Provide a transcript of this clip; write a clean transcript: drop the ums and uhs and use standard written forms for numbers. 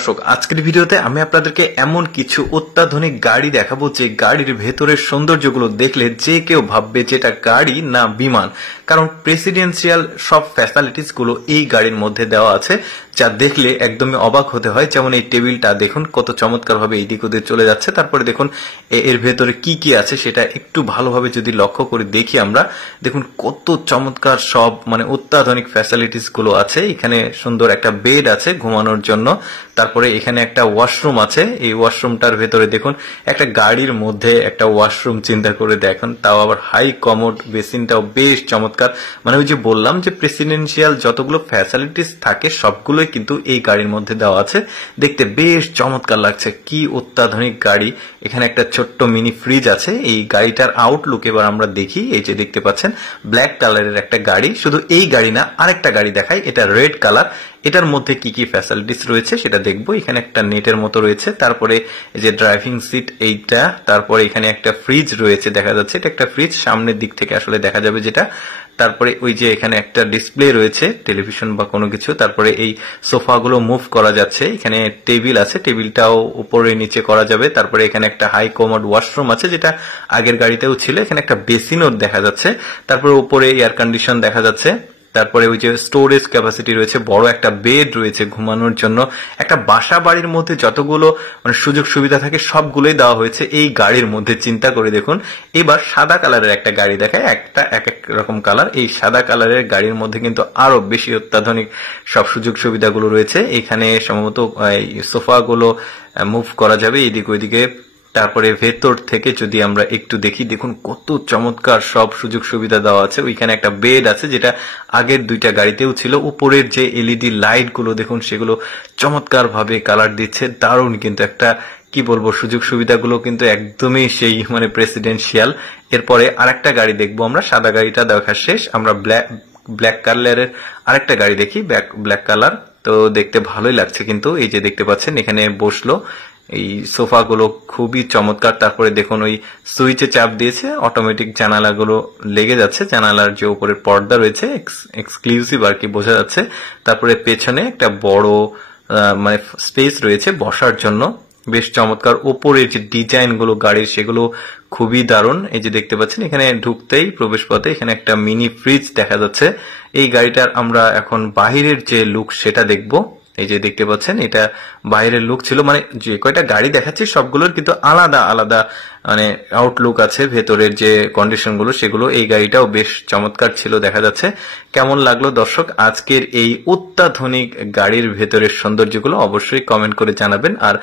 দর্শক, আজকের ভিডিওতে আমি আপনাদেরকে এমন কিছু অত্যাধুনিক গাড়ি দেখাবো যে গাড়ির ভেতরের সৌন্দর্যগুলো দেখলে যে কেউ ভাববে যে এটা গাড়ি না বিমান। কারণ প্রেসিডেন্সিয়াল সব ফ্যাসিলিটিস গুলো এই গাড়ির মধ্যে দেওয়া আছে, যা দেখলে একদমই অবাক হতে হয়। যেমন এই টেবিলটা দেখুন কত চমৎকার ভাবে এইদিক ওদিক চলে যাচ্ছে। তারপরে দেখুন এর ভেতরে কি কি আছে সেটা একটু ভালোভাবে যদি লক্ষ্য করে দেখি আমরা, দেখুন কত চমৎকার সব অত্যাধুনিক ফ্যাসিলিটিস গুলো আছে। এখানে সুন্দর একটা বেড আছে ঘুমানোর জন্য। তারপরে এখানে একটা ওয়াশরুম আছে। এই ওয়াশরুমটার ভেতরে দেখুন একটা গাড়ির মধ্যে একটা ওয়াশরুম, চিন্তা করে দেখুন, তাও আবার হাই কমোড, বেসিনটাও বেশ চমৎকার। ওই যে বললাম যে প্রেসিডেন্সিয়াল যতগুলো ফ্যাসিলিটিস থাকে সবগুলোই কিন্তু এই গাড়ির মধ্যে দেওয়া আছে। দেখতে বেশ চমৎকার লাগছে, কি অত্যাধুনিক গাড়ি। এখানে একটা ছোট্ট মিনি ফ্রিজ আছে। এই গাড়িটার আউটলুক এবার আমরা দেখি। এই যে দেখতে পাচ্ছেন ব্ল্যাক কালারের একটা গাড়ি। শুধু এই গাড়ি না, আরেকটা গাড়ি দেখাই, এটা রেড কালার। এটার মধ্যে কি কি ফ্যাসিলিটিস রয়েছে সেটা দেখবো। এখানে একটা নেটের মতো রয়েছে, তারপরে এই যে ড্রাইভিং সিট এইটা, তারপরে এখানে একটা ফ্রিজ রয়েছে দেখা যাচ্ছে। এটা একটা ফ্রিজ, সামনের দিক থেকে আসলে দেখা যাবে যেটা। তারপরে ওই যে এখানে একটা ডিসপ্লে রয়েছে, টেলিভিশন বা কোনো কিছু। তারপরে এই সোফাগুলো মুভ করা যাচ্ছে। এখানে টেবিল আছে, টেবিলটাও উপরে নিচে করা যাবে। তারপরে এখানে একটা হাই কমোড ওয়াশরুম আছে, যেটা আগের গাড়িতেও ছিল। এখানে একটা বেসিনও দেখা যাচ্ছে। তারপরে উপরে এয়ার কন্ডিশন দেখা যাচ্ছে। তারপরে ওই যে স্টোরেজ ক্যাপাসিটি রয়েছে, বড় একটা বেড রয়েছে ঘুমানোর জন্য। একটা বাসা বাড়ির মধ্যে যতগুলো সুযোগ সুবিধা থাকে সবগুলোই দেওয়া হয়েছে এই গাড়ির মধ্যে, চিন্তা করে দেখুন। এবার সাদা কালারের একটা গাড়ি দেখায়, একটা এক এক রকম কালার। এই সাদা কালারের গাড়ির মধ্যে কিন্তু আরো বেশি অত্যাধুনিক সব সুযোগ সুবিধাগুলো রয়েছে। এখানে সম্ভবত সোফাগুলো মুভ করা যাবে এদিক ওইদিকে। তারপরে ভেতর থেকে যদি আমরা একটু দেখি, দেখুন কত চমৎকার সব সুযোগ সুবিধা দেওয়া আছে। ওইখানে একটা বেড আছে, যেটা আগের দুইটা গাড়িতেও ছিল। উপরের যে এলইডি লাইট গুলো দেখুন, সেগুলো চমৎকার ভাবে কালার দিচ্ছে, দারুণ। কিন্তু একটা কি বলবো, সুযোগ সুবিধাগুলো কিন্তু একদমই সেই প্রেসিডেন্সিয়াল। এরপরে আরেকটা গাড়ি দেখবো আমরা। সাদা গাড়িটা দেখা শেষ, আমরা ব্ল্যাক কালারের আরেকটা গাড়ি দেখি, ব্ল্যাক কালার। তো দেখতে ভালোই লাগছে কিন্তু। এই যে দেখতে পাচ্ছেন এখানে বসলো, এই সোফাগুলো খুবই চমৎকার। তারপরে দেখুন ওই সুইচে চাপ দিয়েছে, অটোমেটিক জানালাগুলো লেগে যাচ্ছে। জানালার যে উপরের পর্দা রয়েছে এক্সক্লুসিভ আর কি বোঝা যাচ্ছে। তারপরে পেছনে একটা বড় স্পেস রয়েছে বসার জন্য, বেশ চমৎকার। ওপরের যে ডিজাইন গুলো গাড়ির, সেগুলো খুবই দারুণ। এই যে দেখতে পাচ্ছেন এখানে ঢুকতেই প্রবেশ পথে এখানে একটা মিনি ফ্রিজ দেখা যাচ্ছে। এই গাড়িটার আমরা এখন বাহিরের যে লুক সেটা দেখবো। এই যে দেখতে পাচ্ছেন এটা বাইরের লুক ছিল। যে কয়টা গাড়ি দেখাচ্ছি সবগুলোর কিন্তু আলাদা আলাদা আউটলুক আছে। ভেতরের যে কন্ডিশন গুলো সেগুলো, এই গাড়িটাও বেশ চমৎকার ছিল দেখা যাচ্ছে। কেমন লাগলো দর্শক আজকের এই অত্যাধুনিক গাড়ির ভেতরের সৌন্দর্যগুলো? অবশ্যই কমেন্ট করে জানাবেন। আর